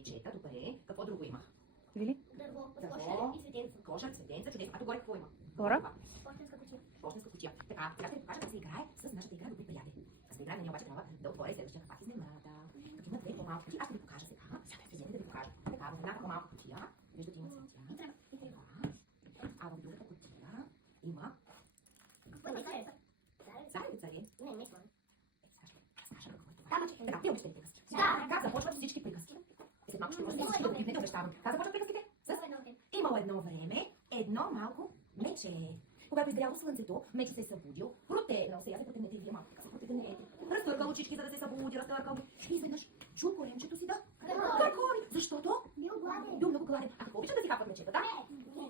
мечета, добре. Какво друго има? Вили? Дърво, Дърво. кошер и цветенца. Кошер, цветенца, чудесно. А тук горе какво има? Хора? Пощенска кутия. Пощенска кутия. Така, сега ще ви покажа как се играе с нашата игра Добри приятели. За да играем на нея обаче трябва да отворя следващия капак изненада. Тук има две по-малки кутии. Аз ще ви покажа сега. Седете да ви покажа. Така, в едната по-малка кутия, виждате има цветя. А в другата кутия има царевица ли? Не, не съм. Саша, какво е това? Там е. Така, ти обещали приказки. Да. Как започват всички приказки? След малко ще може всички да пипнете, обещавам. Как започват приказките? Имало едно време, едно малко мече. Когато изгряло слънцето, мечо се е събудил, протегнал се, аз се протегнете и вие малко, така се протегнете. Разтъркал очички, за да се събуди, разтъркал ги. И изведнъж чул коремчето си да къркори. Защото? Бил гладен. Бил много гладен. А какво обичат да си хапват мечетата?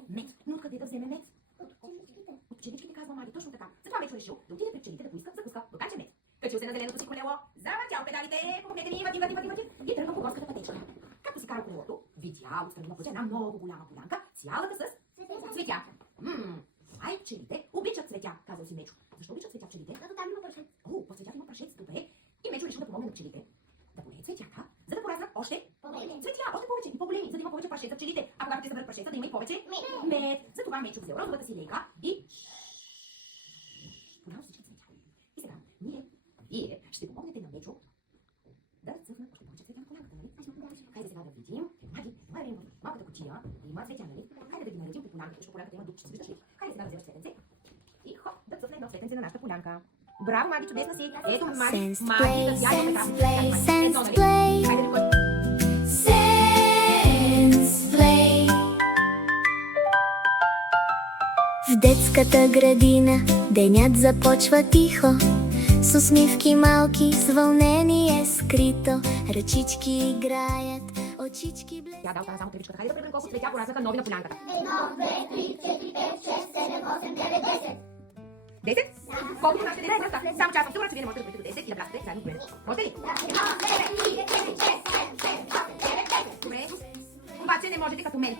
Мед. Но откъде да вземе мед? От пчеличките. От пчеличките, казва Мари, точно така. Затова Мечо решил да отиде при пчелите да поиска закуска, докача мед. Качил се на зеленото си колело, завъртял педалите, помогнете ми, върти и тръгнал по горската пътечка. Както си кара колелото, видял отстрани на пътя една много голяма полянка, цялата с цветя. Ай, пчелите обичат цветя, казал си Мечо. Защо обичат цветя пчелите? Зато там има прашец. О, по цветята има прашец, добре. И Мечо решил да помогне на пчелите да полее цветята, за да пораснат още По-големи. цветя, още повече и по-големи, за да има повече прашец за пчелите. А когато те съберат прашеца, да има и повече мед. Затова Мечо взел розовата си лейка и полял всички цветя. И сега, вие ще помогнете на Мечо да цъфнат още повече цветя на полянката, нали? Хайде сега да видим. Маги, това е време в малката кутия, има цветя, нали? Хайде да ги наредим по полянките, защото полянката има дупчици, виждаш ли? Хайде сега да вземеш цветенце и хоп, да цъфне едно цветенце на нашата полянка. Браво, Маги, чудесна си! Ето, Маги, Sense Маги, да play, вярваме така. sense play, sense Ето, нали? play. Хайде да го... Sense play. В детската градина денят започва тихо, с усмивки малки, с вълнение скрито. Ръчички играят, очички блестят. Тя дал тази само тревичката. Хайде да преброим колко цветя пораснаха нови на полянката. 1, 2, 3, 4, 5, 6, 7, 8, 9, 10. 10? Колкото нашите деца връста. Само че аз съм сигурна, че вие не можете да броите до 10 и да блясате заедно с мен. Можете ли? 1, 2, 3, 4, 5, 6, 7, 8, 9, 10. Добре. Обаче не можете като мен.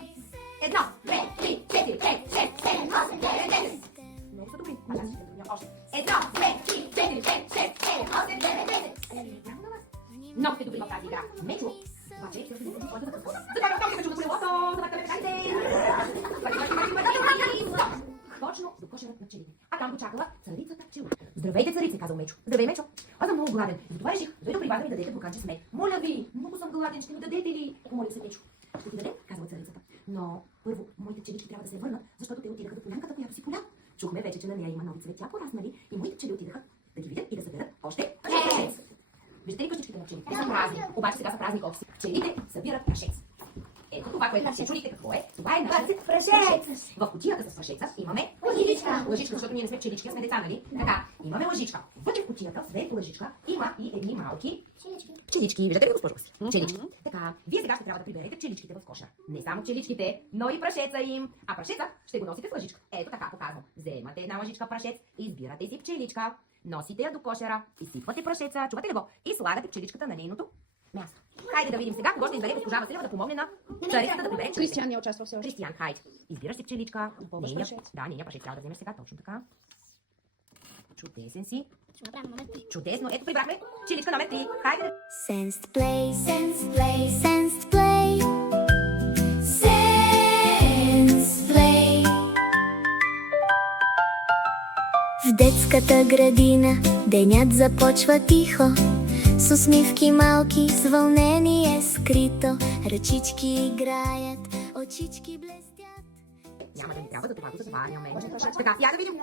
1, 2, 3, 4, 5, 6, 7, 8, 9, 10. Много са добри. Аз ще броя още. 1, 2, 3, 4, 5, 6, 7, 8, 9, 10. Браво на вас. Много сте добри в тази игра. Мечо. Обаче, ще се започва да закуска. Забавя много се чува колелото. Забавяме педалите. Точно до кошерът на пчелите. А там го чакала царицата пчела. Здравейте, царице, казал Мечо. Здравей, Мечо. Аз съм много гладен. Затова реших, дойда при вас да ми дадете бурканче с мед. Моля ви, много съм гладен, ще ми дадете ли? Помоли се Мечо. Ще ти даде, казала царицата. Но първо, моите пчелички трябва да се върнат, защото те отидаха до полянката, която си поля. Чухме вече, че на нея има нови цветя пораснали и моите пчели отидаха да ги видят и да съберат още прашец. Виждате ли къщичките на пчелите? Те са празни. Обаче сега са празни колко си. Пчелите събират прашец. Ето това, което се чудите какво е. Това е нашият прашец. В кутията с прашеца имаме Лъжичка. лъжичка, защото ние не сме пчелички, а сме деца, нали? Така, имаме лъжичка. Вътре в кутията, след лъжичка, има и едни малки пчелички. Виждате ли, госпожо си? Пчелички. Така, вие сега ще трябва да приберете пчеличките в кошер. Не само пчеличките, но и прашеца им. А прашеца ще го носите в лъжичка. Ето така показвам. Вземате една лъжичка прашец, избирате си пчеличка, носите я до кошера, изсипвате прашеца, чувате ли го? И слагате пчеличката на нейното място. Хайде да видим сега кого ще избере госпожа Василева да помогне на царицата да прибере пчелите. Кристиан не участва все още. Кристиан, хайде. Избираш си пчеличка. Попълваш прашец. Да, нейния прашец трябва да вземеш сега, точно така. Чудесен си. Ще направим номер 3. Чудесно. Ето прибрахме пчеличка номер 3. Хайде да... Sensed play, sensed play, sensed play. Sensed play. В детската градина денят започва тихо, с усмивки малки, с вълнение скрито. Ръчички играят, очички блестят. Няма да ни трябва, за това го затваряме. Така, я да видим.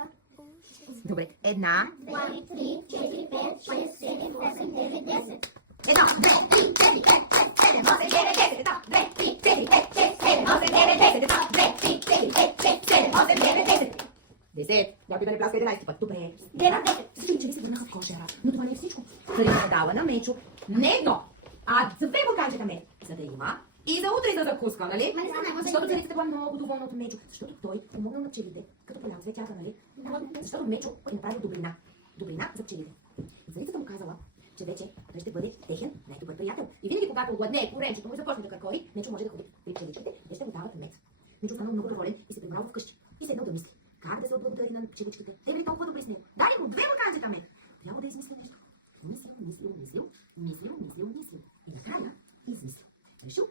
Добре, една. 2, 3, 4, 5, 6, 7, 8, 9, 10. Едно, две, три, 4, 5, 6, 7, 8, 9, 10. Едно, две, три, 4, 5, 6, 7, 8, 9, 10. Едно, две, три, 4, 5, 6, 7, 8, 9, 10. 10. Някой да не пляска 11 път. Добре. 9. Всички че ви се върнаха в кошера. Но това не е всичко. Царицата дала на Мечо не едно, а за две бурканчета мед, за да има и за утре за закуска, нали? Защото царицата била много доволна от Мечо. Защото той помогнал на пчелите, като полял цветята, нали? Защото Мечо е направил добрина. Добрина за пчелите. И царицата му казала, че вече той ще бъде техен най-добър приятел. И винаги, когато огладне коренчето му и започне да къркори, Мечо може да ходи при пчеличките, те ще му дават мед. Мечо станал много доволен и се прибрал вкъщи. И седнал да мисли. Как да се отблагодари на пчеличките? Те били толкова добри с него. Дали му две бурканчета мед. Трябва да измисля нещо. Мислил. И накрая измислил. Решил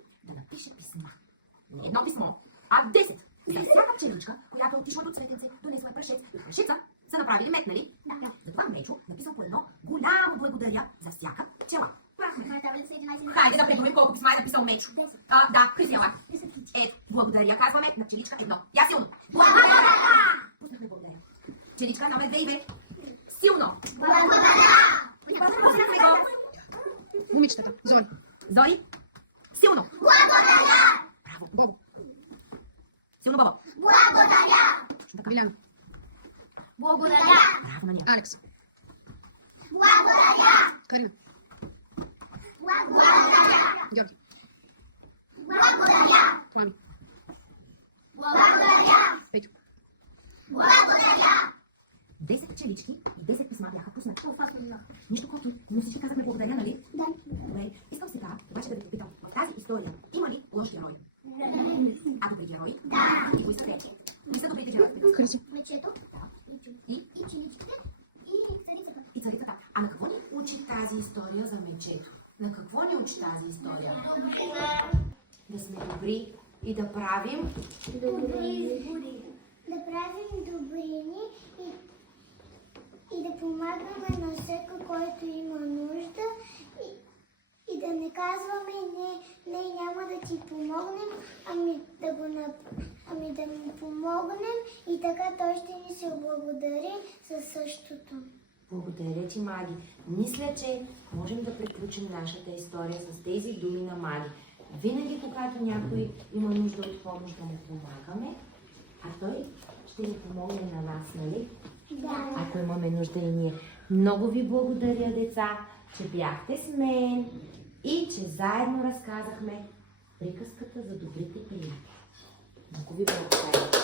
едно писмо, а 10 за всяка пчеличка, която е отишла до цветенце, донесла е прашец и прашеца са направили мед, нали? Да. Затова Мечо написал по едно голямо благодаря за всяка пчела. Трябва ли да са 11? Хайде да преброим колко писма е написал Мечо. 10. Да, присяла. Ето, благодаря, казваме на пчеличка 1. Я силно. Пуснахме благодаря. Пчеличка номер 2 и бе. Силно. Пуснахме го. Момичетата. Зори. Зори. Силно. Браво. Бобо. Силно, Бобо. Билян. Благодаря. Браво на нея. Алекс. Благодаря. Карина. Благодаря. Георги. Благодаря. Плами. Благодаря. Петю. Благодаря. 10 пчелички и 10 писма бяха пуснати. Нищо каквото, но всички казахме благодаря, нали? Да. Добре. Искам сега обаче да ви попитам, в тази история има ли лош герой? А добри герои? Да. И кои са те? Кои са добрите герои? Криси. Мечето. И? И пчеличките. И царицата. И царицата. А на какво ни учи тази история за мечето? На какво ни учи тази история? Да сме добри и да правим Добри избори. Да правим добрини и да помагаме на всеки, който има нужда и да не казваме не, няма да ти помогнем, ами да му помогнем и така той ще ни се благодари за същото. Благодаря ти, Маги. Мисля, че можем да приключим нашата история с тези думи на Маги. Винаги, когато някой има нужда от помощ, да му помагаме, а той ще ни помогне на нас, нали? Да. Ако имаме нужда и ние. Много ви благодаря, деца, че бяхте с мен и че заедно разказахме приказката за добрите приятели. Много ви благодаря.